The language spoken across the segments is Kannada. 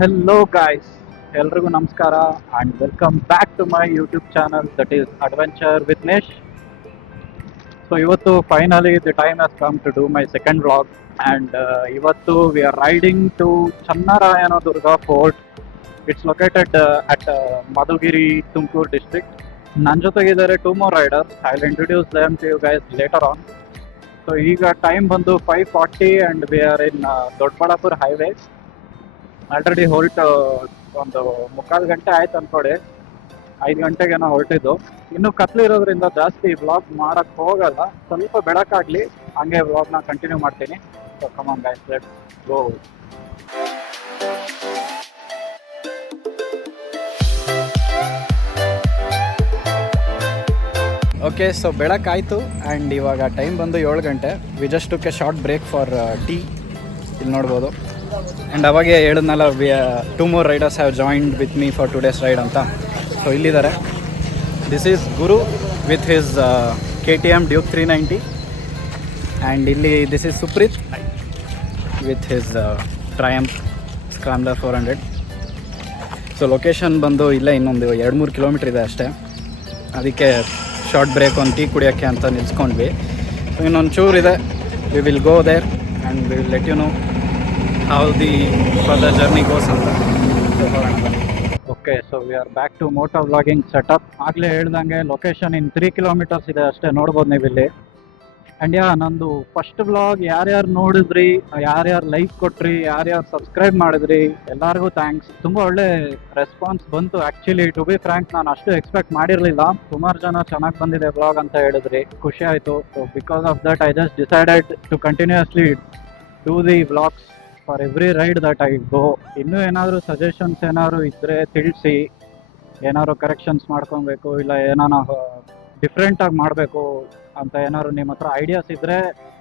Hello guys, ಎಲ್ರಿಗೂ ನಮಸ್ಕಾರ and welcome back to my YouTube channel that is Adventure with Nish. So ಇವತ್ತು finally the time has come to do my second vlog and ಇವತ್ತು we are riding to Channarayana Fort. It's located at Madhugiri, Tumkur district. ನನ್ನ ಜೊತೆಗಿದ್ದಾರೆ two more riders. I'll introduce them to you guys later on. So ಈಗ ಟೈಮ್ ಬಂದು 5:40 and we are in Doddaballapur highway. Already ಹೊರಟು ಒಂದು 3/4 ಗಂಟೆ ಆಯ್ತು ಅನ್ಕೊಡಿ. 5 ಗಂಟೆಗೇನೋ ಹೊರಟಿದ್ದು. ಇನ್ನು ಕತ್ಲು ಇರೋದ್ರಿಂದ ಜಾಸ್ತಿ ವ್ಲಾಗ್ ಮಾಡಕ್ ಹೋಗಲ್ಲ, ಸ್ವಲ್ಪ ಬೆಳಕಾಗ್ಲಿ ಹಂಗೆ ವ್ಲಾಗ್ನ ಕಂಟಿನ್ಯೂ ಮಾಡ್ತೀನಿ. So come on guys, let's go. Okay, so ಬೆಳಕಾಯಿತು ಆ್ಯಂಡ್ ಇವಾಗ ಟೈಮ್ ಬಂದು 7 ಗಂಟೆ. We just took a short break for tea. ಇಲ್ಲಿ ನೋಡ್ಬೋದು. ಆ್ಯಂಡ್ ಅವಾಗೆ ಹೇಳಿದ್ನಲ್ಲ, two more riders have joined with me for today's ride ಅಂತ. ಸೊ ಇಲ್ಲಿದ್ದಾರೆ. This is Guru with his KTM Duke 390 and ಇಲ್ಲಿ this is Supreeth with his Triumph Scrambler 400. So location ಬಂದು ಇಲ್ಲೇ ಇನ್ನೊಂದು 2-3 ಕಿಲೋಮೀಟ್ರ್ ಇದೆ ಅಷ್ಟೇ. ಅದಕ್ಕೆ ಶಾರ್ಟ್ ಬ್ರೇಕ್ ಒಂದು ಟೀ ಕುಡಿಯೋಕ್ಕೆ ಅಂತ ನಿಲ್ಸ್ಕೊಂಡ್ವಿ. ಸೊ ಇನ್ನೊಂದು ಚೂರು ಇದೆ. We will go there and we will let you know how the further journey goes ಅಂತ. Okay, so we are back to moto vlogging setup. ಆಗಲೇ ಹೇಳ್ದಂಗೆ ಲೊಕೇಶನ್ ಇನ್ 3 ಕಿಲೋಮೀಟರ್ಸ್ ಇದೆ ಅಷ್ಟೇ, ನೋಡ್ಬೋದು ನೀವು ಇಲ್ಲಿ. ಆ್ಯಂಡ್ ನಂದು ಫಸ್ಟ್ ವ್ಲಾಗ್ ಯಾರ್ಯಾರು ನೋಡಿದ್ರಿ, ಯಾರ್ಯಾರು ಲೈಕ್ ಕೊಟ್ರಿ, ಯಾರ್ಯಾರು ಸಬ್ಸ್ಕ್ರೈಬ್ ಮಾಡಿದ್ರಿ, ಎಲ್ಲರಿಗೂ ಥ್ಯಾಂಕ್ಸ್. ತುಂಬ ಒಳ್ಳೆ ರೆಸ್ಪಾನ್ಸ್ ಬಂತು. ಆ್ಯಕ್ಚುಲಿ ಟು ಬಿ ಫ್ರ್ಯಾಂಕ್, ನಾನು ಅಷ್ಟು ಎಕ್ಸ್ಪೆಕ್ಟ್ ಮಾಡಿರಲಿಲ್ಲ. ಸುಮಾರು ಜನ ಚೆನ್ನಾಗಿ ಬಂದಿದೆ ವ್ಲಾಗ್ ಅಂತ ಹೇಳಿದ್ರಿ, ಖುಷಿ ಆಯಿತು. So because of that I just decided to continuously do the vlogs for every ride that I go. ಇನ್ನೂ ಏನಾದರೂ ಸಜೆಷನ್ಸ್ ಏನಾದ್ರು ಇದ್ದರೆ ತಿಳಿಸಿ. ಏನಾದ್ರು ಕರೆಕ್ಷನ್ಸ್ ಮಾಡ್ಕೊಬೇಕು, ಇಲ್ಲ ಏನಾನ ಡಿಫ್ರೆಂಟಾಗಿ ಮಾಡಬೇಕು ಅಂತ ಏನಾದ್ರು ನಿಮ್ಮ ಹತ್ರ ಐಡಿಯಾಸ್ ಇದ್ದರೆ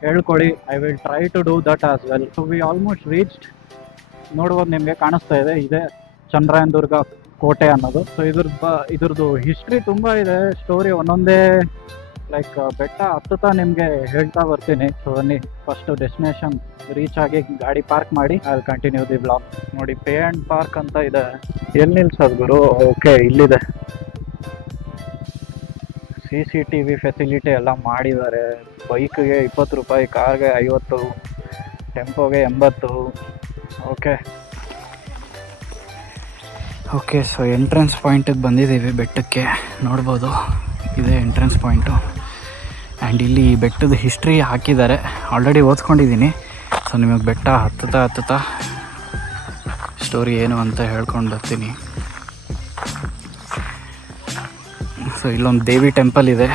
ಹೇಳ್ಕೊಡಿ. I will try to do that as well. So we almost reached. ನೋಡ್ಬೋದು, ನಿಮಗೆ ಕಾಣಿಸ್ತಾ ಇದೆ, ಇದೆ ಚನ್ನರಾಯನದುರ್ಗ ಕೋಟೆ ಅನ್ನೋದು. ಸೊ ಇದ್ರದ್ದು ಹಿಸ್ಟ್ರಿ ತುಂಬ ಇದೆ. ಸ್ಟೋರಿ ಒಂದೊಂದೇ ಲೈಕ್ ಬೆಟ್ಟ ಹತ್ತುತ್ತಾ ನಿಮಗೆ ಹೇಳ್ತಾ ಬರ್ತೀನಿ. ಸೊ ಬನ್ನಿ, ಫಸ್ಟು ಡೆಸ್ಟಿನೇಷನ್ ರೀಚ್ ಆಗಿ ಗಾಡಿ ಪಾರ್ಕ್ ಮಾಡಿ I will continue the blog. ನೋಡಿ, ಪೇ ಆ್ಯಂಡ್ ಪಾರ್ಕ್ ಅಂತ ಇದೆ. ಎಲ್ಲಿ ನಿಲ್ಸೋದು ಗುರು? ಓಕೆ, ಇಲ್ಲಿದೆ. CCTV ಫೆಸಿಲಿಟಿ ಎಲ್ಲ ಮಾಡಿದ್ದಾರೆ. ಬೈಕ್ಗೆ 20 ರೂಪಾಯಿ, ಕಾರ್ಗೆ 50, ಟೆಂಪೋಗೆ 80. ಓಕೆ, ಸೊ ಎಂಟ್ರೆನ್ಸ್ ಪಾಯಿಂಟಿಗೆ ಬಂದಿದ್ದೀವಿ ಬೆಟ್ಟಕ್ಕೆ. ನೋಡ್ಬೋದು, ಇದೇ ಎಂಟ್ರೆನ್ಸ್ ಪಾಯಿಂಟು. ಆ್ಯಂಡ್ ಇಲ್ಲಿ ಬೆಟ್ಟದ ಹಿಸ್ಟ್ರಿ ಹಾಕಿದ್ದಾರೆ, ಆಲ್ರೆಡಿ ಓದ್ಕೊಂಡಿದ್ದೀನಿ. ಸೊ ನಿಮಗೆ ಬೆಟ್ಟ ಹತ್ತುತ್ತಾ ಸ್ಟೋರಿ ಏನು ಅಂತ ಹೇಳ್ಕೊಂಡು ಬರ್ತೀನಿ. ಸೊ ಇಲ್ಲೊಂದು ದೇವಿ ಟೆಂಪಲ್ ಇದೆ.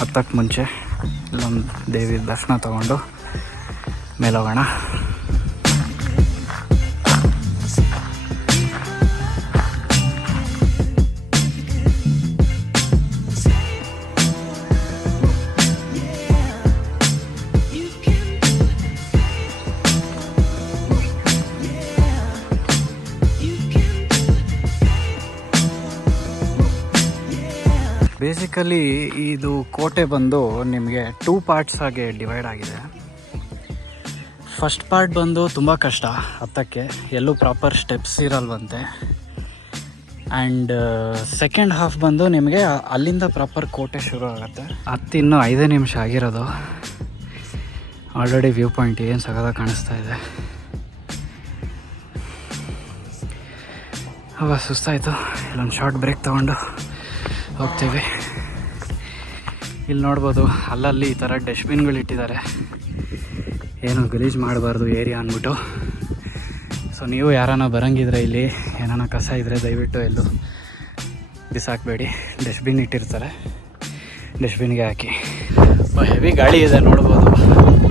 ಹತ್ತಕ್ಕೆ ಮುಂಚೆ ಇಲ್ಲೊಂದು ದೇವಿ ದರ್ಶನ ತಗೊಂಡು ಮೇಲೋಗೋಣ. ಬೇಸಿಕಲಿ ಇದು ಕೋಟೆ ಬಂದು ನಿಮಗೆ 2 ಪಾರ್ಟ್ಸ್ ಆಗಿ ಡಿವೈಡ್ ಆಗಿದೆ. ಫಸ್ಟ್ ಪಾರ್ಟ್ ಬಂದು ತುಂಬ ಕಷ್ಟ ಹತ್ತಕ್ಕೆ, ಎಲ್ಲೂ ಪ್ರಾಪರ್ ಸ್ಟೆಪ್ಸ್ ಇರಲ್ವಂತೆ. ಆ್ಯಂಡ್ ಸೆಕೆಂಡ್ ಹಾಫ್ ಬಂದು ನಿಮಗೆ ಅಲ್ಲಿಂದ ಪ್ರಾಪರ್ ಕೋಟೆ ಶುರು ಆಗುತ್ತೆ. ಇನ್ನೂ 5 ನಿಮಿಷ ಆಗಿರೋದು. ಆಲ್ರೆಡಿ ವ್ಯೂ ಪಾಯಿಂಟ್ ಏನು ಸಗದಾಗಿ ಕಾಣಿಸ್ತಾ ಇದೆ. ಅವಾಗ ಸುಸ್ತಾಯಿತು, ಇಲ್ಲೊಂದು ಶಾರ್ಟ್ ಬ್ರೇಕ್ ತೊಗೊಂಡು ಹೋಗ್ತೀವಿ. ಇಲ್ಲಿ ನೋಡ್ಬೋದು, ಅಲ್ಲಲ್ಲಿ ಈ ಥರ ಡಸ್ಟ್ಬಿನ್ಗಳು ಇಟ್ಟಿದ್ದಾರೆ, ಏನು ಗಲೀಜು ಮಾಡಬಾರ್ದು ಏರಿಯಾ ಅಂದ್ಬಿಟ್ಟು. ಸೊ ನೀವು ಯಾರಾನ ಬರೋಂಗಿದ್ರೆ ಇಲ್ಲಿ ಏನಾನ ಕಸ ಇದ್ದರೆ ದಯವಿಟ್ಟು ಎಲ್ಲೂ ಬಿಸಾಕಬೇಡಿ. ಡಸ್ಟ್ಬಿನ್ ಇಟ್ಟಿರ್ತಾರೆ, ಡಸ್ಟ್ಬಿನ್ಗೆ ಹಾಕಿ. ಹೆವಿ ಗಾಳಿ ಇದೆ, ನೋಡ್ಬೋದು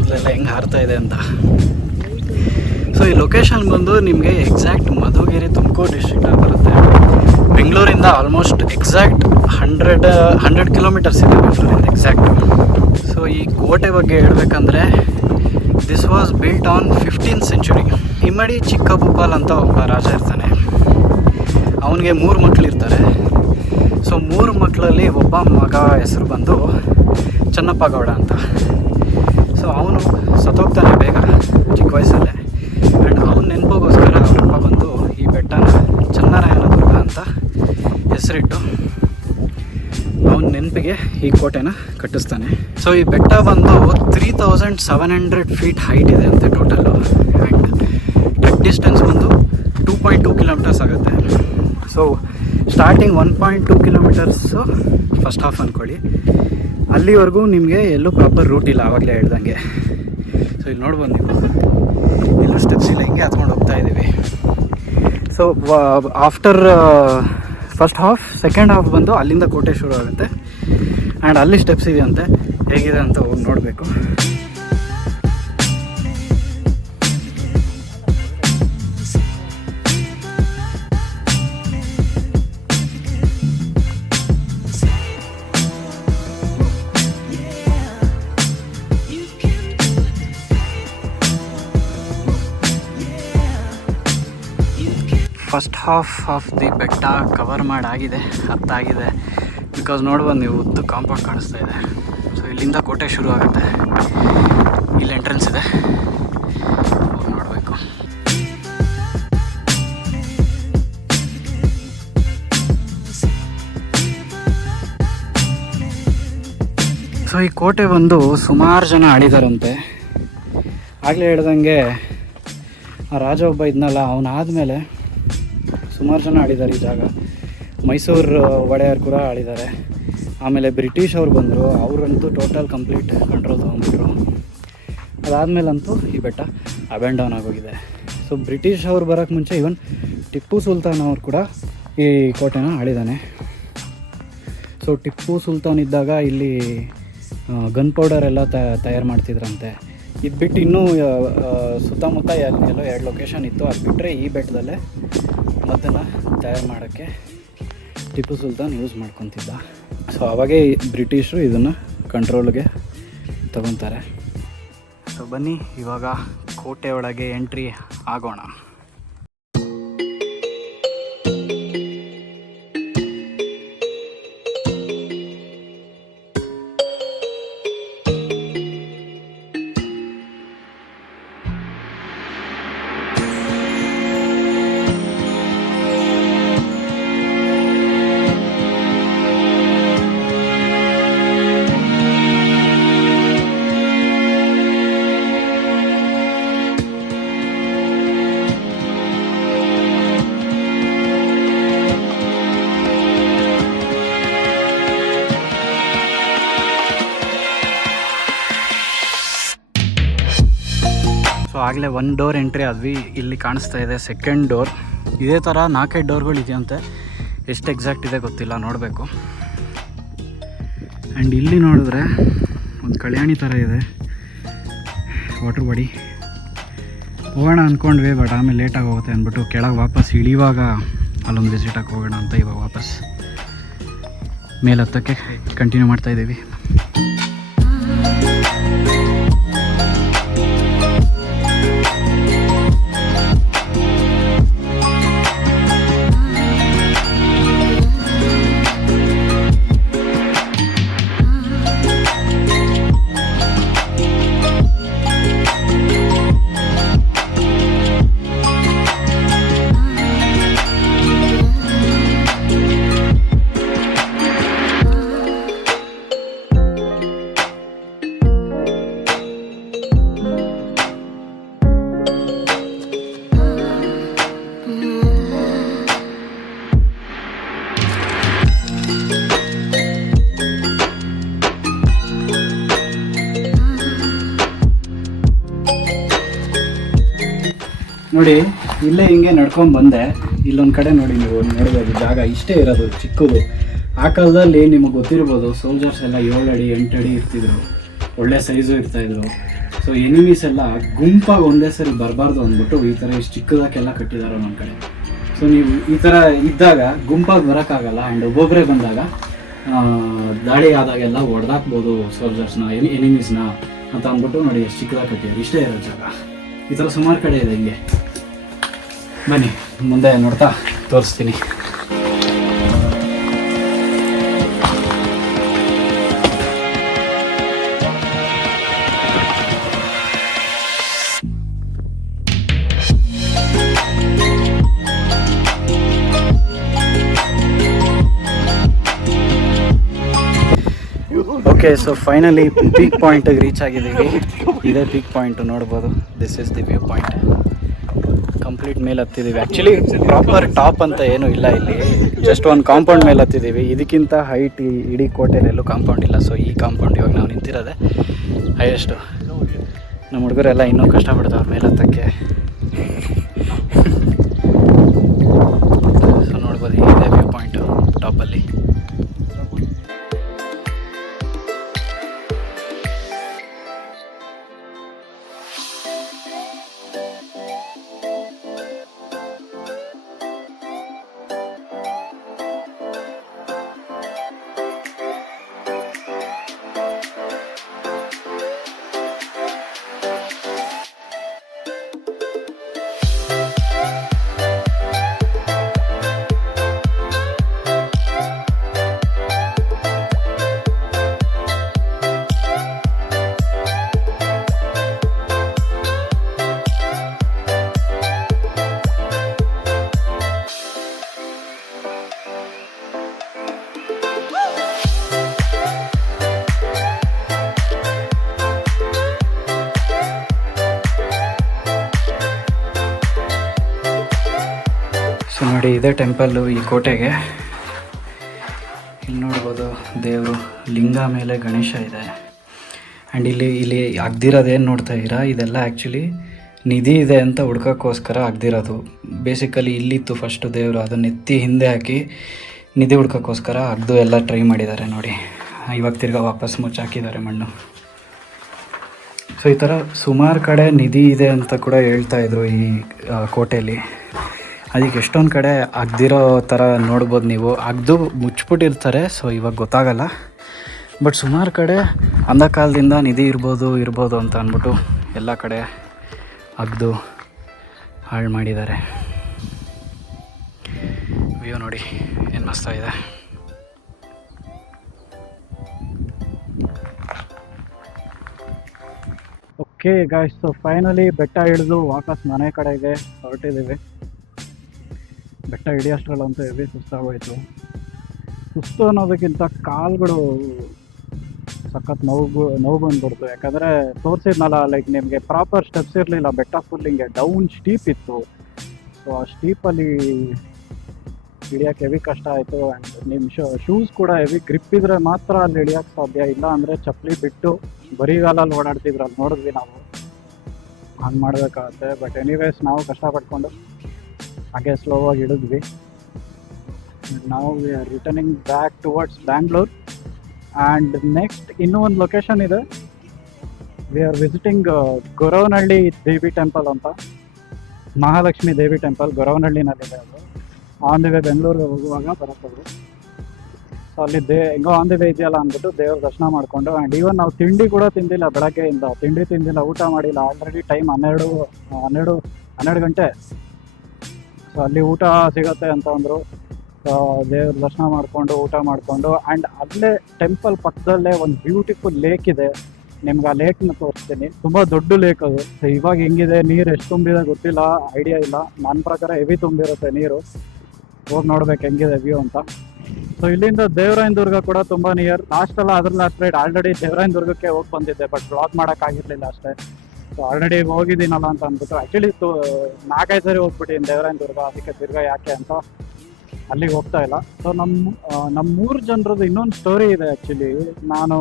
ಇದೆಲ್ಲ ಹೆಂಗೆ ಹಾರ್ತಾ ಇದೆ ಅಂತ. ಸೊ ಈ ಲೊಕೇಶನ್ ಬಂದು ನಿಮಗೆ ಎಕ್ಸಾಕ್ಟ್ ಮಧುಗಿರಿ ತುಮಕೂರು ಡಿಸ್ಟ್ರಿಕ್ಟಲ್ಲಿ ಬರುತ್ತೆ. ಬೆಂಗಳೂರಿಂದ ಆಲ್ಮೋಸ್ಟ್ ಎಕ್ಸಾಕ್ಟ್ 100 ಕಿಲೋಮೀಟರ್ಸ್ ಇದೆ ಬೆಂಗಳೂರಿಂದ ಎಕ್ಸಾಕ್ಟ್. ಸೊ ಈ ಕೋಟೆ ಬಗ್ಗೆ ಹೇಳಬೇಕಂದ್ರೆ, this was built on 15th century. ಇಮ್ಮಡಿ ಚಿಕ್ಕಭೂಪಾಲ್ ಅಂತ ಒಬ್ಬ ರಾಜ ಇರ್ತಾನೆ. ಅವನಿಗೆ 3 ಮಕ್ಕಳಿರ್ತಾರೆ. ಸೊ 3 ಮಕ್ಕಳಲ್ಲಿ ಒಬ್ಬ ಮಗ ಹೆಸರು ಬಂದು ಚನ್ನಪ್ಪ ಗೌಡ ಅಂತ. ಸೊ ಅವನು ಸತ್ತೋಗ್ತಾನೆ ಬೇಗ ಚಿಕ್ಕ ವಯಸ್ಸಲ್ಲೇ. ಆ್ಯಂಡ್ ಅವನ ನೆನಪಿಗೋಸ್ಕರ ಅವರಪ್ಪ ಬಂದು ಈ ಬೆಟ್ಟ ಹೆಸರಿಟ್ಟು ಅವನ ನೆನಪಿಗೆ ಈ ಕೋಟೆನ ಕಟ್ಟಿಸ್ತಾನೆ. ಸೊ ಈ ಬೆಟ್ಟ ಬಂದು 3700 ಫೀಟ್ ಹೈಟ್ ಇದೆ ಅಂತೆ ಟೋಟಲ್ಲು. ಆ್ಯಂಡ್ ಟ್ರೆಕ್ ಡಿಸ್ಟೆನ್ಸ್ ಬಂದು 2.2 ಕಿಲೋಮೀಟರ್ಸ್ ಆಗುತ್ತೆ. So starting 1.2 kilometres first half ಅಂದ್ಕೊಳ್ಳಿ, ಅಲ್ಲಿವರೆಗೂ ನಿಮಗೆ ಎಲ್ಲೂ ಪ್ರಾಪರ್ ರೂಟ್ ಇಲ್ಲ, ಆವಾಗಲೇ ಹೇಳ್ದಂಗೆ. ಸೊ ಇಲ್ಲಿ ನೋಡ್ಬೋದು ನೀವು, ಎಲ್ಲೂ ಸ್ಟೆಪ್ಸ್ ಇಲ್ಲ, ಹಿಂಗೆ ಹತ್ಕೊಂಡು ಹೋಗ್ತಾ ಇದ್ದೀವಿ. So after first half, second half ಬಂದು ಅಲ್ಲಿಂದ ಕೋಟೆ ಶುರು ಆಗುತ್ತೆ. ಆ್ಯಂಡ್ ಅಲ್ಲಿ ಸ್ಟೆಪ್ಸ್ ಇದೆಯಂತೆ, ಹೇಗಿದೆ ಅಂತ ಹೋಗಿ ನೋಡಬೇಕು. ಫಸ್ಟ್ ಹಾಫ್ ಆಫ್ ದಿ ಬೆಟ್ಟ ಕವರ್ ಮಾಡಾಗಿದೆ, ಹತ್ತಾಗಿದೆ. ಬಿಕಾಸ್ ನೋಡ್ಬೋದು ನೀವು, ಉದ್ದು ಕಾಂಪೌಂಡ್ ಕಾಣಿಸ್ತಾ ಇದೆ. ಸೊ ಇಲ್ಲಿಂದ ಕೋಟೆ ಶುರು ಆಗುತ್ತೆ. ಇಲ್ಲಿ ಎಂಟ್ರೆನ್ಸ್ ಇದೆ, ನೋಡಬೇಕು. ಸೊ ಈ ಕೋಟೆ ಬಂದು ಸುಮಾರು ಜನ ಆಳಿದಾರಂತೆ. ಆಗಲೇ ಹೇಳ್ದಂಗೆ ಆ ರಾಜ ಒಬ್ಬ ಇದ್ನಲ್ಲ, ಅವನಾದಮೇಲೆ ಸುಮಾರು ಜನ ಆಳಿದ್ದಾರೆ ಈ ಜಾಗ. ಮೈಸೂರು ಒಡೆಯರ್ ಕೂಡ ಆಳಿದ್ದಾರೆ. ಆಮೇಲೆ ಬ್ರಿಟಿಷ್ ಅವ್ರು ಬಂದರು, ಅವರಂತೂ ಟೋಟಲ್ ಕಂಪ್ಲೀಟ್ ಕಂಟ್ರೋಲ್ ತೊಗೊಂಡ್ಬಿಟ್ರು. ಅದಾದಮೇಲಂತೂ ಈ ಬೆಟ್ಟ ಅಬ್ಯಾಂಡೌನ್ ಆಗೋಗಿದೆ. ಸೊ ಬ್ರಿಟಿಷ್ ಅವ್ರು ಬರೋಕ್ಕೆ ಮುಂಚೆ ಇವನ್ ಟಿಪ್ಪು ಸುಲ್ತಾನ್ ಅವ್ರು ಕೂಡ ಈ ಕೋಟೆನ ಆಳಿದ್ದಾನೆ. ಸೊ ಟಿಪ್ಪು ಸುಲ್ತಾನ್ ಇದ್ದಾಗ ಇಲ್ಲಿ ಗನ್ ಪೌಡರ್ ಎಲ್ಲ ತಯಾರು ಮಾಡ್ತಿದ್ರಂತೆ. ಇದು ಬಿಟ್ಟು ಇನ್ನೂ ಸುತ್ತಮುತ್ತ ಎಲ್ಲೋ 2 ಲೊಕೇಶನ್ ಇತ್ತು. ಅದು ಬಿಟ್ಟರೆ ಈ ಬೆಟ್ಟದಲ್ಲೇ ಮದ್ದನ್ನು ತಯಾರು ಮಾಡೋಕ್ಕೆ ಟಿಪ್ಪು ಸುಲ್ತಾನ್ ಯೂಸ್ ಮಾಡ್ಕೊತಿದ್ದ. ಸೊ ಅವಾಗೇ ಬ್ರಿಟಿಷರು ಇದನ್ನು ಕಂಟ್ರೋಲ್ಗೆ ತಗೊತಾರೆ. ಸೊ ಬನ್ನಿ ಇವಾಗ ಕೋಟೆ ಒಳಗೆ ಎಂಟ್ರಿ ಆಗೋಣ. ಸೊ ಆಗಲೇ 1 ಡೋರ್ ಎಂಟ್ರಿ ಆದ್ವಿ. ಇಲ್ಲಿ ಕಾಣಿಸ್ತಾ ಇದೆ ಸೆಕೆಂಡ್ ಡೋರ್. ಇದೇ ಥರ 4-5 ಡೋರ್ಗಳು ಇದೆಯಂತೆ. ಎಷ್ಟು ಎಕ್ಸಾಕ್ಟ್ ಇದೆ ಗೊತ್ತಿಲ್ಲ, ನೋಡಬೇಕು. ಆ್ಯಂಡ್ ಇಲ್ಲಿ ನೋಡಿದ್ರೆ ಒಂದು ಕಲ್ಯಾಣಿ ಥರ ಇದೆ, ವಾಟರ್ ಬಾಡಿ. ಹೋಗೋಣ ಅಂದ್ಕೊಂಡ್ವಿ, ಬಟ್ ಆಮೇಲೆ ಲೇಟಾಗಿ ಹೋಗುತ್ತೆ ಅಂದ್ಬಿಟ್ಟು ಕೆಳಗೆ ವಾಪಸ್ ಇಳಿಯುವಾಗ ಅಲ್ಲೊಂದು ವಿಸಿಟಾಗಿ ಹೋಗೋಣ ಅಂತ ಇವಾಗ ವಾಪಸ್ ಮೇಲೆ ಹತ್ತಕ್ಕೆ ಕಂಟಿನ್ಯೂ ಮಾಡ್ತಾಯಿದ್ದೀವಿ. ನೋಡಿ ಇಲ್ಲೇ ಹಿಂಗೆ ನಡ್ಕೊಂಡು ಬಂದೆ. ಇಲ್ಲೊಂದು ಕಡೆ ನೋಡಿ, ನೀವು ನೋಡ್ಬೋದು ಜಾಗ ಇಷ್ಟೇ ಇರೋದು, ಚಿಕ್ಕದು. ಆ ಕಾಲದಲ್ಲಿ ನಿಮಗೆ ಗೊತ್ತಿರ್ಬೋದು, ಸೋಲ್ಜರ್ಸ್ ಎಲ್ಲ 7 ಅಡಿ 8 ಅಡಿ ಇರ್ತಿದ್ರು, ಒಳ್ಳೆ ಸೈಜು ಇರ್ತಾಯಿದ್ರು. ಸೊ ಎನಿಮೀಸ್ ಎಲ್ಲ ಗುಂಪಾಗಿ ಒಂದೇ ಸರಿ ಬರಬಾರ್ದು ಅಂದ್ಬಿಟ್ಟು ಈ ಥರ ಇಷ್ಟು ಚಿಕ್ಕದಾಗೆಲ್ಲ ಕಟ್ಟಿದ್ದಾರೆ ನಮ್ಮ ಕಡೆ. ಸೊ ನೀವು ಈ ಥರ ಇದ್ದಾಗ ಗುಂಪಾಗಿ ಬರೋಕ್ಕಾಗಲ್ಲ. ಆ್ಯಂಡ್ ಒಬ್ಬೊಬ್ಬರೇ ಬಂದಾಗ ದಾಳಿ ಆದಾಗೆಲ್ಲ ಹೊಡೆದಾಕ್ಬೋದು ಸೋಲ್ಜರ್ಸ್ನ, ಎನಿಮೀಸ್ನ ಅಂತ ಅಂದ್ಬಿಟ್ಟು ನೋಡಿ ಎಷ್ಟು ಚಿಕ್ಕದಾಗಿ ಕಟ್ಟಿದ್ದಾರೆ. ಇಷ್ಟೇ ಇರೋ ಜಾಗ. ಈ ಥರ ಸುಮಾರು ಕಡೆ ಇದೆ ಹಿಂಗೆ. ಬನ್ನಿ ಮುಂದೆ ನೋಡ್ತಾ ತೋರಿಸ್ತೀನಿ. ಓಕೆ, ಸೊ ಫೈನಲಿ ಪೀಕ್ ಪಾಯಿಂಟಿಗೆ ರೀಚ್ ಆಗಿದ್ದೀವಿ. ಇದೇ ಪೀಕ್ ಪಾಯಿಂಟು ನೋಡ್ಬೋದು. This is the view point. Complete ಮೇಲೆ ಹತ್ತಿದ್ದೀವಿ. ಆ್ಯಕ್ಚುಲಿ ಪ್ರಾಪರ್ ಟಾಪ್ ಅಂತ ಏನೂ ಇಲ್ಲ ಇಲ್ಲಿ, ಜಸ್ಟ್ ಒಂದು ಕಾಂಪೌಂಡ್ ಮೇಲೆ ಹತ್ತಿದ್ದೀವಿ. ಇದಕ್ಕಿಂತ ಹೈಟ್ ಇಡೀ ಕೋಟೆಯಲ್ಲೆಲ್ಲೂ ಕಾಂಪೌಂಡ್ ಇಲ್ಲ. ಸೊ ಈ ಕಾಂಪೌಂಡ್ ಇವಾಗ ನಾವು ನಿಂತಿರೋದೆ ಹೈಯೆಸ್ಟು. ನಮ್ಮ ಹುಡುಗರೆಲ್ಲ ಇನ್ನೂ ಕಷ್ಟಪಡ್ತಾವ್ರು ಮೇಲೆ ಹತ್ತಕ್ಕೆ. ಸೊ ನೋಡ್ಬೋದು, ಇದೇ ವ್ಯೂ ಪಾಯಿಂಟು ಟಾಪಲ್ಲಿ. ಸೊ ನೋಡಿ, ಇದೇ ಟೆಂಪಲ್ಲು ಈ ಕೋಟೆಗೆ. ಇಲ್ಲಿ ನೋಡ್ಬೋದು ದೇವರು, ಲಿಂಗ ಮೇಲೆ ಗಣೇಶ ಇದೆ. ಆ್ಯಂಡ್ ಇಲ್ಲಿ ಅಗ್ದಿರೋದೇನು ನೋಡ್ತಾ ಇದ್ದೀರಾ, ಇದೆಲ್ಲ ಆ್ಯಕ್ಚುಲಿ ನಿಧಿ ಇದೆ ಅಂತ ಹುಡ್ಕೋಕ್ಕೋಸ್ಕರ ಅಗ್ದಿರೋದು. ಬೇಸಿಕಲಿ ಇಲ್ಲಿತ್ತು ಫಸ್ಟು ದೇವರು, ಅದನ್ನ ಎತ್ತಿ ಹಿಂದೆ ಹಾಕಿ ನಿಧಿ ಹುಡ್ಕೋಕ್ಕೋಸ್ಕರ ಅಗ್ದು ಎಲ್ಲ ಟ್ರೈ ಮಾಡಿದ್ದಾರೆ ನೋಡಿ. ಇವಾಗ ತಿರ್ಗಾ ವಾಪಸ್ ಮುಚ್ಚಾಕಿದ್ದಾರೆ ಮಣ್ಣು. ಸೊ ಈ ಥರ ಸುಮಾರು ಕಡೆ ನಿಧಿ ಇದೆ ಅಂತ ಕೂಡ ಹೇಳ್ತಾಯಿದ್ರು ಈ ಕೋಟೆಯಲ್ಲಿ. ಅದಕ್ಕೆ ಎಷ್ಟೊಂದು ಕಡೆ ಅಗ್ದಿರೋ ಥರ ನೋಡ್ಬೋದು ನೀವು. ಅಗ್ದು ಮುಚ್ಚಿಬಿಟ್ಟಿರ್ತಾರೆ, ಸೊ ಇವಾಗ ಗೊತ್ತಾಗಲ್ಲ. ಬಟ್ ಸುಮಾರು ಕಡೆ ಅಂಧಕಾಲದಿಂದ ನಿಧಿ ಇರ್ಬೋದು ಅಂತ ಅಂದ್ಬಿಟ್ಟು ಎಲ್ಲ ಕಡೆ ಅಗ್ದು ಹಾಳು ಮಾಡಿದ್ದಾರೆ. ವ್ಯೂ ನೋಡಿ ಏನು ಮಸ್ತಾಗಿದೆ. ಓಕೆ ಗಾಯ್ಸ್, ಸೊ ಫೈನಲಿ ಬೆಟ್ಟ ಹಿಡಿದು ವಾಪಸ್ ಮನೆ ಕಡೆಗೆ ಹೊರಟಿದ್ದೀವಿ. ಬೆಟ್ಟ ಹಿಡಿಯೋಷ್ಟ್ರಲ್ಲಂತೂ ಹೆವಿ ಸುಸ್ತಾಗೋಯ್ತು. ಸುಸ್ತು ಅನ್ನೋದಕ್ಕಿಂತ ಕಾಲುಗಳು ಸಖತ್ ನೋವು ಬಂದ್ಬಿಡ್ತು. ಯಾಕಂದರೆ ತೋರಿಸಿದ್ನಲ್ಲ, ಲೈಕ್ ನಿಮಗೆ ಪ್ರಾಪರ್ ಸ್ಟೆಪ್ಸ್ ಇರಲಿಲ್ಲ. ಬೆಟ್ಟ ಫುಲ್ ಹಿಂಗೆ ಡೌನ್ ಸ್ಟೀಪ್ ಇತ್ತು. ಸೊ ಆ ಸ್ಟೀಪಲ್ಲಿ ಹಿಡಿಯೋಕ್ಕೆ ಹೆವಿ ಕಷ್ಟ ಆಯಿತು. ಆ್ಯಂಡ್ ನಿಮ್ಮ ಶೂಸ್ ಕೂಡ ಹೆವಿ ಗ್ರಿಪ್ ಇದ್ದರೆ ಮಾತ್ರ ಅಲ್ಲಿ ಹಿಡಿಯೋಕ್ಕೆ ಸಾಧ್ಯ. ಇಲ್ಲ ಅಂದರೆ ಚಪ್ಪಲಿ ಬಿಟ್ಟು ಬರಿಗಾಲಲ್ಲಿ ಓಡಾಡ್ತಿದ್ರು, ಅಲ್ಲಿ ನೋಡಿದ್ವಿ ನಾವು. ಹಂಗೆ ಮಾಡಬೇಕಾಗತ್ತೆ. ಬಟ್ ಎನಿವೇಸ್ ನಾವು ಕಷ್ಟಪಟ್ಕೊಂಡು ಹಾಗೆ ಸ್ಲೋವಾಗಿ ಹಿಡಿದ್ವಿ. ನಾವು we are returning back towards Bangalore. And next ಇನ್ನೂ ಒಂದು ಲೊಕೇಶನ್ ಇದೆ. We are visiting Goravanahalli Devi temple ಅಂತ, ಮಹಾಲಕ್ಷ್ಮಿ ದೇವಿ ಟೆಂಪಲ್ ಗೊರವನಹಳ್ಳಿನಲ್ಲಿದೆ. ಅದು ಆನ್ ದಿ ವೇ ಬೆಂಗಳೂರಿಗೆ ಹೋಗುವಾಗ ಬರುತ್ತದು. ಸೊ ಅಲ್ಲಿ ಹೆಂಗೋ ಆನ್ ದಿ ವೇ ಇದೆಯಲ್ಲ ಅಂದ್ಬಿಟ್ಟು ದೇವ್ರ ದರ್ಶನ ಮಾಡಿಕೊಂಡು. ಆ್ಯಂಡ್ ಈವನ್ ನಾವು ತಿಂಡಿ ಕೂಡ ತಿಂದಿಲ್ಲ, ಬೆಳಗ್ಗೆಯಿಂದ ತಿಂಡಿ ತಿಂದಿಲ್ಲ, ಊಟ ಮಾಡಿಲ್ಲ. ಆಲ್ರೆಡಿ ಟೈಮ್ 12 ಗಂಟೆ. ಸೊ ಅಲ್ಲಿ ಊಟ ಸಿಗತ್ತೆ ಅಂತ ಅಂದರು. ದೇವ್ರ ದರ್ಶನ ಮಾಡಿಕೊಂಡು ಊಟ ಮಾಡಿಕೊಂಡು, ಆ್ಯಂಡ್ ಅಲ್ಲೇ ಟೆಂಪಲ್ ಪಕ್ಕದಲ್ಲೇ ಒಂದು ಬ್ಯೂಟಿಫುಲ್ ಲೇಕ್ ಇದೆ. ನಿಮ್ಗೆ ಆ ಲೇಕ್ನ ತೋರಿಸ್ತೀನಿ. ತುಂಬ ದೊಡ್ಡ ಲೇಕ್ ಅದು. ಸೊ ಇವಾಗ ಹೆಂಗಿದೆ, ನೀರು ಎಷ್ಟು ತುಂಬಿದೆ ಗೊತ್ತಿಲ್ಲ, ಐಡಿಯಾ ಇಲ್ಲ. ನನ್ನ ಪ್ರಕಾರ ಹೆವಿ ತುಂಬಿರುತ್ತೆ ನೀರು. ಹೋಗಿ ನೋಡ್ಬೇಕು ಹೆಂಗಿದೆ ವ್ಯೂ ಅಂತ. ಸೊ ಇಲ್ಲಿಂದ ದೇವರಾಯನ ದುರ್ಗ ಕೂಡ ತುಂಬ ನಿಯರ್. ಲಾಸ್ಟ್ ರೈಡ್ ಆಲ್ರೆಡಿ ದೇವರಾಯನ ದುರ್ಗಕ್ಕೆ ಹೋಗಿ ಬಂದಿದ್ದೆ, ಬಟ್ ಬ್ಲಾಗ್ ಮಾಡೋಕ್ಕಾಗಿರ್ಲಿಲ್ಲ ಅಷ್ಟೇ. ಸೊ ಆಲ್ರೆಡಿ ಹೋಗಿದ್ದೀನಲ್ಲ ಅಂತ ಅಂದ್ಬಿಟ್ಟು, ಆ್ಯಕ್ಚುಲಿ 4-5 ಸರಿ ಹೋಗ್ಬಿಟ್ಟಿದ್ದೀನಿ ದೇವರಾಯನ ದುರ್ಗ. ಅದಕ್ಕೆ ತಿರ್ಗಾ ಯಾಕೆ ಅಂತ ಅಲ್ಲಿಗೆ ಹೋಗ್ತಾ ಇಲ್ಲ. ಸೊ ನಮ್ಮ 3 ಜನರದ್ದು ಇನ್ನೊಂದು ಸ್ಟೋರಿ ಇದೆ. ಆ್ಯಕ್ಚುಲಿ ನಾನು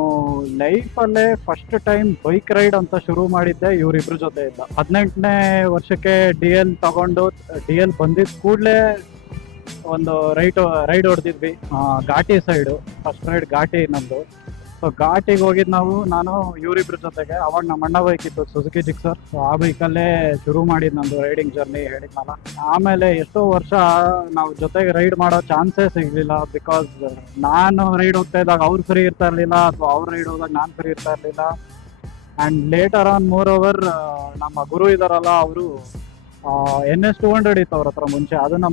ಲೈಫಲ್ಲೇ ಫಸ್ಟ್ ಟೈಮ್ ಬೈಕ್ ರೈಡ್ ಅಂತ ಶುರು ಮಾಡಿದ್ದೆ ಇವರಿಬ್ಬರ ಜೊತೆ ಇದ್ದ. 18ನೇ ವರ್ಷಕ್ಕೆ DL ತಗೊಂಡು, DL ಬಂದಿದ್ದ ಕೂಡಲೇ ಒಂದು ರೈಡ್ ಹೊಡೆದಿದ್ವಿ ಘಾಟಿ ಸೈಡು. ಫಸ್ಟ್ ರೈಡ್ ಘಾಟಿ ನಮ್ಮದು. ಸೊ ಘಾಟಿಗೆ ಹೋಗಿದ್ದು ನಾನು ಇವರಿಬ್ಬರ ಜೊತೆಗೆ. ಅವಾಗ ನಮ್ಮ ಅಣ್ಣ ಬೈಕ್ ಇತ್ತು, ಸುಜುಕಿ ಜಿಕ್ಸರ್. ಸೊ ಆ ಬೈಕಲ್ಲೇ ಶುರು ಮಾಡಿದ್ದು ನಂದು ರೈಡಿಂಗ್ ಜರ್ನಿ, ಹೇಳಿದ್ನಲ್ಲ. ಆಮೇಲೆ ಎಷ್ಟೋ ವರ್ಷ ನಾವು ಜೊತೆಗೆ ರೈಡ್ ಮಾಡೋ ಚಾನ್ಸೇ ಸಿಗಲಿಲ್ಲ. ಬಿಕಾಸ್ ನಾನು ರೈಡ್ ಹೋಗ್ತಾ ಇದ್ದಾಗ ಅವ್ರು ಫ್ರೀ ಇರ್ತಾ ಇರಲಿಲ್ಲ, ಅಥವಾ ಅವ್ರು ರೈಡ್ ಹೋದಾಗ ನಾನು ಫ್ರೀ ಇರ್ತಾ ಇರಲಿಲ್ಲ. ಆ್ಯಂಡ್ ಲೇಟರ್ ಆನ್ ಮೋರ್ ನಮ್ಮ ಗುರು ಇದ್ದಾರಲ್ಲ, ಅವರು NS 200 ಇತ್ತು ಅವ್ರ ಹತ್ರ ಮುಂಚೆ. ಅದನ್ನು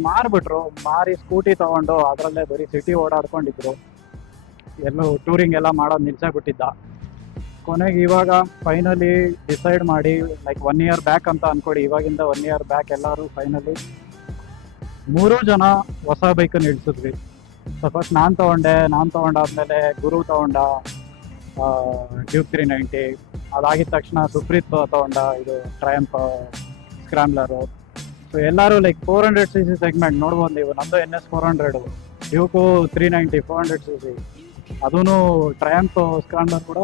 ಮಾರಿ ಸ್ಕೂಟಿ ತೊಗೊಂಡು ಅದರಲ್ಲೇ ಬರೀ ಸಿಟಿ ಓಡಾಡ್ಕೊಂಡಿದ್ರು. ಎಲ್ಲೂ ಟೂರಿಂಗ್ ಎಲ್ಲ ಮಾಡೋದು ನಿಲ್ಸಬಿಟ್ಟಿದ್ದ. ಕೊನೆಗೆ ಇವಾಗ ಫೈನಲಿ ಡಿಸೈಡ್ ಮಾಡಿ, ಲೈಕ್ 1 year ಬ್ಯಾಕ್ ಅಂತ ಅಂದ್ಕೊಡಿ, ಇವಾಗಿಂದ 1 year ಬ್ಯಾಕ್ ಎಲ್ಲರೂ ಫೈನಲಿ 3 ಜನ ಹೊಸ ಬೈಕನ್ನು ಇಳಿಸಿದ್ವಿ. ಸೊ ಫಸ್ಟ್ ನಾನು ತೊಗೊಂಡಾದ್ಮೇಲೆ ಗುರು ತೊಗೊಂಡ, ಡ್ಯೂಕ್ 390. ಅದಾಗಿದ ತಕ್ಷಣ ಸುಪ್ರೀತ್ ತೊಗೊಂಡ ಇದು ಟ್ರಯಂಪ್ ಸ್ಕ್ರಾಮ್ಲರು. ಸೊ ಎಲ್ಲರೂ ಲೈಕ್ 400 cc ಸೆಗ್ಮೆಂಟ್ ನೋಡ್ಬೋದು ನೀವು. ನಮ್ಮದು NS 400, ಡ್ಯೂಕು 390 400 cc, ಅದೂ ಟ್ರಯಂಪ್ ಸ್ಕ್ರಾಮ್ಲರ್ ಕೂಡ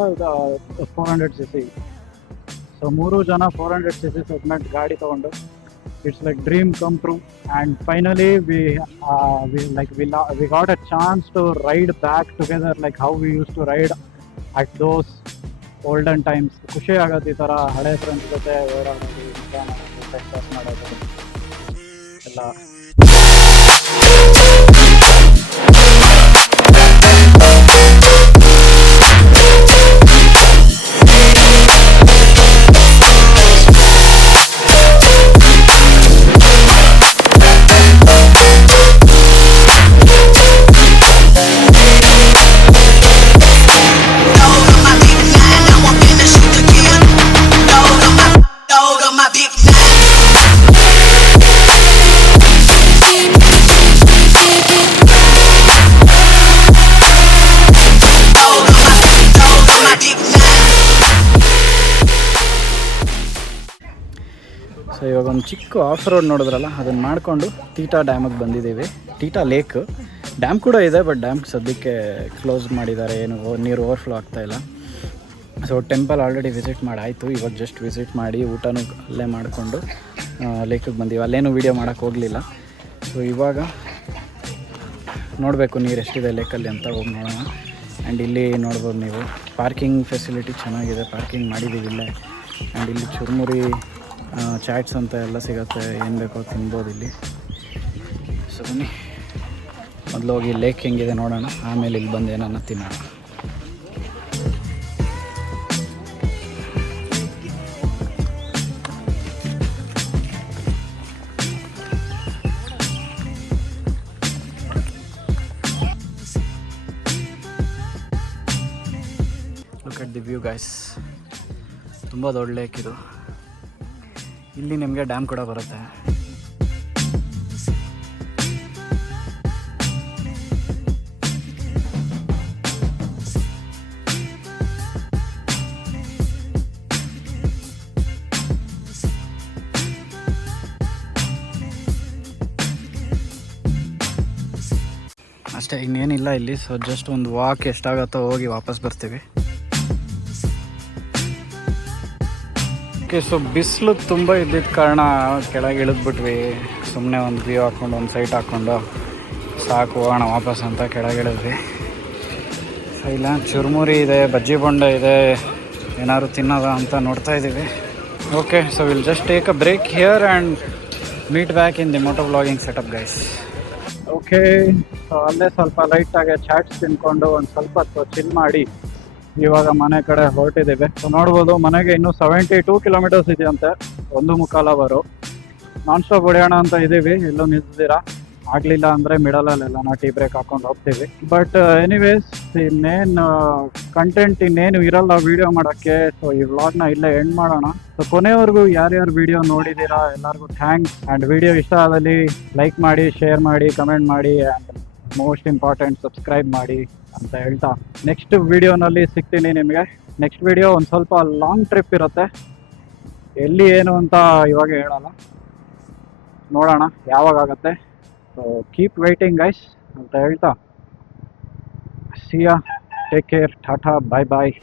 400 cc. ಸೊ 3 ಜನ 400 cc ಸೆಗ್ಮೆಂಟ್ ಗಾಡಿ ತೊಗೊಂಡು it's like dream come true. And finally we got a chance to ride back together like how we used to ride at those olden times. ಖುಷಿ ಆಗುತ್ತೆ ಈ ಥರ ಹಳೆ ಫ್ರೆಂಡ್ಸ್ ಜೊತೆ ಓಡಾಡೋದು, ಟೈಮ್ ಪಾಸ್ ಮಾಡೋದು ಎಲ್ಲ. ಸೊ ಇವಾಗ ಒಂದು ಚಿಕ್ಕ ಆಫ್ ರೋಡ್ ನೋಡಿದ್ರಲ್ಲ, ಅದನ್ನು ಮಾಡಿಕೊಂಡು ಟೀಟಾ ಡ್ಯಾಮಿಗೆ ಬಂದಿದ್ದೀವಿ. ಟೀಟಾ ಲೇಕ್ ಡ್ಯಾಮ್ ಕೂಡ ಇದೆ, ಬಟ್ ಡ್ಯಾಮ್ ಸದ್ಯಕ್ಕೆ ಕ್ಲೋಸ್ ಮಾಡಿದ್ದಾರೆ, ಏನು ನೀರು ಓವರ್ಫ್ಲೋ ಆಗ್ತಾಯಿಲ್ಲ. ಸೊ ಟೆಂಪಲ್ ಆಲ್ರೆಡಿ ವಿಸಿಟ್ ಮಾಡಾಯಿತು. ಇವಾಗ ಜಸ್ಟ್ ವಿಸಿಟ್ ಮಾಡಿ ಊಟನೂ ಅಲ್ಲೇ ಮಾಡಿಕೊಂಡು ಲೇಕಿಗೆ ಬಂದೀವಿ. ಅಲ್ಲೇನು ವೀಡಿಯೋ ಮಾಡೋಕ್ಕೆ ಹೋಗಲಿಲ್ಲ. ಸೊ ಇವಾಗ ನೋಡಬೇಕು ನೀರು ಎಷ್ಟಿದೆ ಲೇಕಲ್ಲಿ ಅಂತ, ಹೋಗಿ ನೋಡೋಣ. ಆ್ಯಂಡ್ ಇಲ್ಲಿ ನೋಡ್ಬೋದು ನೀವು ಪಾರ್ಕಿಂಗ್ ಫೆಸಿಲಿಟಿ ಚೆನ್ನಾಗಿದೆ, ಪಾರ್ಕಿಂಗ್ ಮಾಡಿದ್ದೀವಿ ಇಲ್ಲೇ. ಆ್ಯಂಡ್ ಇಲ್ಲಿ ಚುರುಮುರಿ ಚಾಟ್ಸ್ ಅಂತ ಎಲ್ಲ ಸಿಗುತ್ತೆ, ಏನು ಬೇಕೋ ತಿನ್ಬೋದು ಇಲ್ಲಿ. ಸೊ ಬನ್ನಿ ಮೊದಲು ಹೋಗಿ ಲೇಕ್ ಹೆಂಗಿದೆ ನೋಡೋಣ, ಆಮೇಲೆ ಇಲ್ಲಿ ಬಂದು ಏನನ್ನ ತಿನ್ನೋಣ. Look at the view guys, ತುಂಬ ದೊಡ್ಡ ಲೇಕ್ ಇದು. ಇಲ್ಲಿ ನಿಮಗೆ ಡ್ಯಾಮ್ ಕೂಡ ಬರುತ್ತೆ. ಅಷ್ಟೇ, ಇನ್ನೇನಿಲ್ಲ ಇಲ್ಲಿ. ಸೊ ಜಸ್ಟ್ ಒಂದು ವಾಕ್ ಎಷ್ಟಾಗತ್ತೋ ಹೋಗಿ ವಾಪಸ್ ಬರ್ತೀವಿ. ಓಕೆ, ಸೊ ಬಿಸಿಲು ತುಂಬ ಇದ್ದಿದ್ದ ಕಾರಣ ಕೆಳಗೆ ಇಳಿದ್ಬಿಟ್ವಿ. ಸುಮ್ಮನೆ ಒಂದು ವ್ಯೂ ಹಾಕ್ಕೊಂಡು ಒಂದು ಸೈಟ್ ಹಾಕ್ಕೊಂಡು ಸಾಕು ಹೋಗೋಣ ವಾಪಸ್ ಅಂತ ಕೆಳಗೆ ಇಳಿದ್ವಿ. ಸೊ ಇಲ್ಲ ಚುರುಮುರಿ ಇದೆ, ಬಜ್ಜಿ ಬೊಂಡ ಇದೆ, ಏನಾದ್ರು ತಿನ್ನೋದ ಅಂತ ನೋಡ್ತಾ ಇದ್ದೀವಿ. Okay, so will just take a break here and meet back in the moto vlogging setup guys. Okay, so ಅಲ್ಲೇ ಸ್ವಲ್ಪ ಲೈಟಾಗಿ ಚಾಟ್ಸ್ ತಿನ್ಕೊಂಡು ಒಂದು ಸ್ವಲ್ಪ ಹೊತ್ತು ಚಿಲ್ ಮಾಡಿ ಇವಾಗ ಮನೆ ಕಡೆ ಹೊರಟಿದ್ದೀವಿ. ಸೊ ನೋಡ್ಬೋದು ಮನೆಗೆ ಇನ್ನೂ 72 ಕಿಲೋಮೀಟರ್ಸ್ ಇದೆಯಂತೆ, 1.25 ಅವರು. ನಾನ್ ಸ್ಟಾಪ್ ಹೊಡೆಯೋಣ ಅಂತ ಇದ್ದೀವಿ, ಎಲ್ಲೂ ನಿಲ್ಸಿದ್ದೀರಾ. ಆಗಲಿಲ್ಲ ಅಂದರೆ ಮಿಡಲಲ್ಲೆಲ್ಲ ಟೀ ಬ್ರೇಕ್ ಹಾಕೊಂಡು ಹೋಗ್ತೀವಿ. ಬಟ್ ಎನಿವೇಸ್ ಇನ್ನೇನು ಕಂಟೆಂಟ್ ಇನ್ನೇನು ಇರಲ್ಲ ವೀಡಿಯೋ ಮಾಡೋಕ್ಕೆ. ಸೊ ಈ ವ್ಲಾಗ್ನ ಇಲ್ಲೇ ಎಂಡ್ ಮಾಡೋಣ. ಸೊ ಕೊನೆವರೆಗೂ ಯಾರ್ಯಾರು ವೀಡಿಯೋ ನೋಡಿದ್ದೀರಾ ಎಲ್ಲರಿಗೂ ಥ್ಯಾಂಕ್ಸ್. ಆ್ಯಂಡ್ ವಿಡಿಯೋ ಇಷ್ಟ ಆದಲ್ಲಿ ಲೈಕ್ ಮಾಡಿ, ಶೇರ್ ಮಾಡಿ, ಕಮೆಂಟ್ ಮಾಡಿ, ಆ್ಯಂಡ್ ಮೋಸ್ಟ್ ಇಂಪಾರ್ಟೆಂಟ್ ಸಬ್ಸ್ಕ್ರೈಬ್ ಮಾಡಿ ಅಂತ ಹೇಳ್ತಾ ನೆಕ್ಸ್ಟ್ ವಿಡಿಯೋನಲ್ಲಿ ಸಿಗ್ತೀನಿ ನಿಮಗೆ. ನೆಕ್ಸ್ಟ್ ವಿಡಿಯೋ ಒಂದು ಸ್ವಲ್ಪ ಲಾಂಗ್ ಟ್ರಿಪ್ ಇರುತ್ತೆ, ಎಲ್ಲಿ ಏನು ಅಂತ ಇವಾಗ ಹೇಳಲ್ಲ, ನೋಡೋಣ ಯಾವಾಗ ಆಗುತ್ತೆ. ಸೊ ಕೀಪ್ ವೇಟಿಂಗ್ ಗೈಸ್ ಅಂತ ಹೇಳ್ತಾ ಸಿ ಯಾ, ಟೇಕ್ ಕೇರ್, ಟಾಟಾ, ಬಾಯ್ ಬಾಯ್.